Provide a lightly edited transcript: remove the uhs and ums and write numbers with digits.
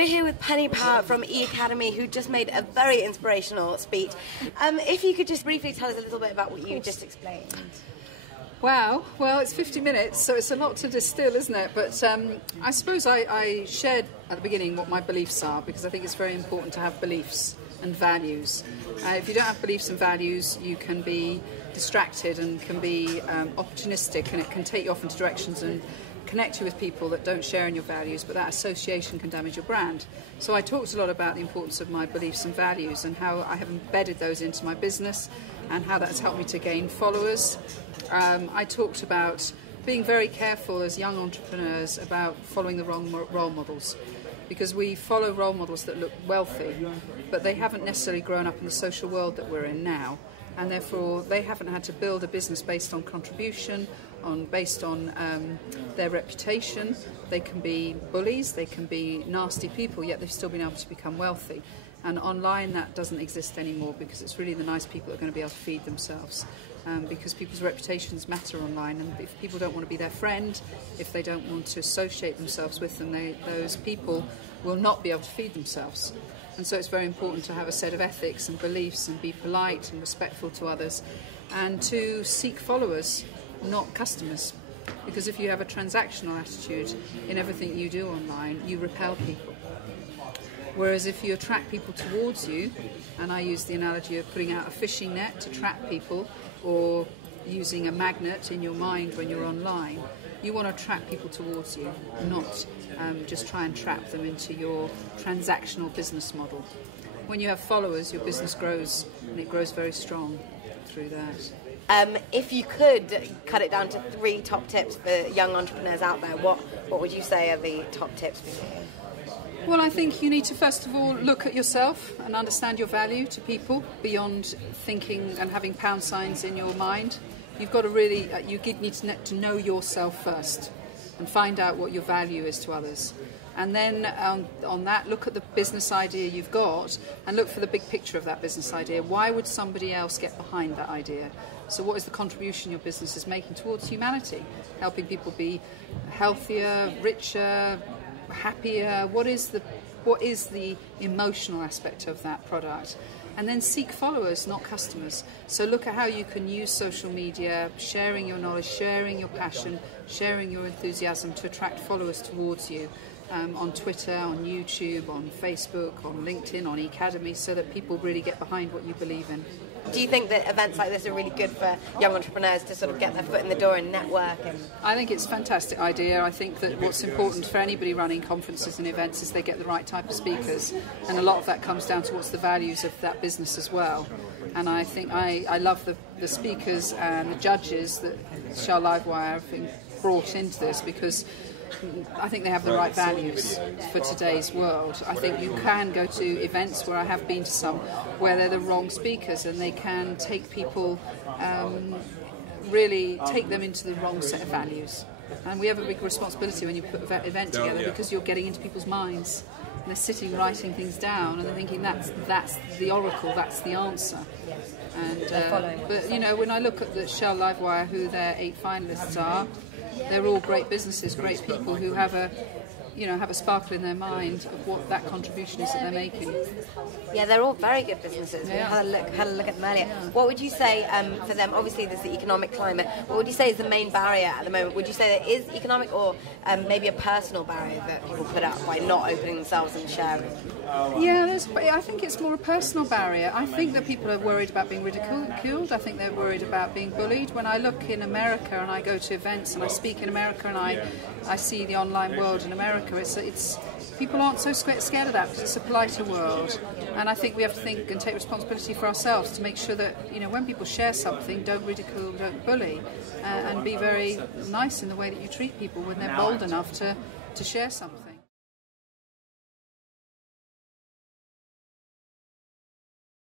We're here with Penny Power from Ecademy, who just made a very inspirational speech. If you could just briefly tell us a little bit about what you just explained. Wow, well, it's 50 minutes, so it's a lot to distill, isn't it? But I suppose I shared at the beginning what my beliefs are, because I think it's very important to have beliefs and values. If you don't have beliefs and values, you can be distracted and can be opportunistic, and it can take you off into directions and connect you with people that don't share in your values, but that association can damage your brand. So I talked a lot about the importance of my beliefs and values and how I have embedded those into my business and how that's helped me to gain followers. I talked about being very careful as young entrepreneurs about following the wrong role models, because we follow role models that look wealthy, but they haven't necessarily grown up in the social world that we're in now, and therefore they haven't had to build a business based on contribution, based on their reputation. They can be bullies, they can be nasty people, yet they've still been able to become wealthy. And online that doesn't exist anymore, because it's really the nice people that are going to be able to feed themselves. Because people's reputations matter online, and if people don't want to be their friend, if they don't want to associate themselves with them, those people will not be able to feed themselves. And so it's very important to have a set of ethics and beliefs and be polite and respectful to others, and to seek followers, not customers. Because if you have a transactional attitude in everything you do online, you repel people. Whereas if you attract people towards you, and I use the analogy of putting out a fishing net to trap people, or using a magnet in your mind when you're online, you want to attract people towards you, not just try and trap them into your transactional business model. When you have followers, your business grows, and it grows very strong through that. If you could cut it down to 3 top tips for young entrepreneurs out there, what would you say are the top tips for you? Well, I think you need to first of all look at yourself and understand your value to people beyond thinking and having pound signs in your mind. You've got to really, you need to know yourself first and find out what your value is to others. And then on that, look at the business idea you've got and look for the big picture of that business idea. Why would somebody else get behind that idea? So what is the contribution your business is making towards humanity? Helping people be healthier, richer, happier. What is the emotional aspect of that product? And then seek followers, not customers. So look at how you can use social media, sharing your knowledge, sharing your passion, sharing your enthusiasm to attract followers towards you. On Twitter, on YouTube, on Facebook, on LinkedIn, on Ecademy, so that people really get behind what you believe in. Do you think that events like this are really good for young entrepreneurs to sort of get their foot in the door and network? I think it's a fantastic idea. I think that what's important for anybody running conferences and events is they get the right type of speakers, and a lot of that comes down to what's the values of that business as well. And I think I love the speakers and the judges that Shell LiveWIRE have been brought into this, because I think they have the right values for today's world. I think you can go to events, where I have been to some, where they're the wrong speakers and they can take people, really take them into the wrong set of values. And we have a big responsibility when you put an event together, because you're getting into people's minds. And they're sitting writing things down and they're thinking that's the oracle, that's the answer. And but you know, when I look at the Shell LiveWIRE, who their 8 finalists are, they're all great businesses, great people who have a sparkle in their mind of what that contribution is that they're making. Yeah, they're all very good businesses. We had a look at them earlier. Yeah. What would you say for them? Obviously, there's the economic climate. What would you say is the main barrier at the moment? Would you say that is economic, or maybe a personal barrier that people put up by not opening themselves and sharing? Yeah, I think it's more a personal barrier. I think that people are worried about being ridiculed. I think they're worried about being bullied. When I look in America and I go to events and I speak in America and I see the online world in America, it's people aren't so scared of that, because it's a politer world. And I think we have to think and take responsibility for ourselves to make sure that, you know, when people share something, don't ridicule, don't bully, and be very nice in the way that you treat people when they're bold enough to share something.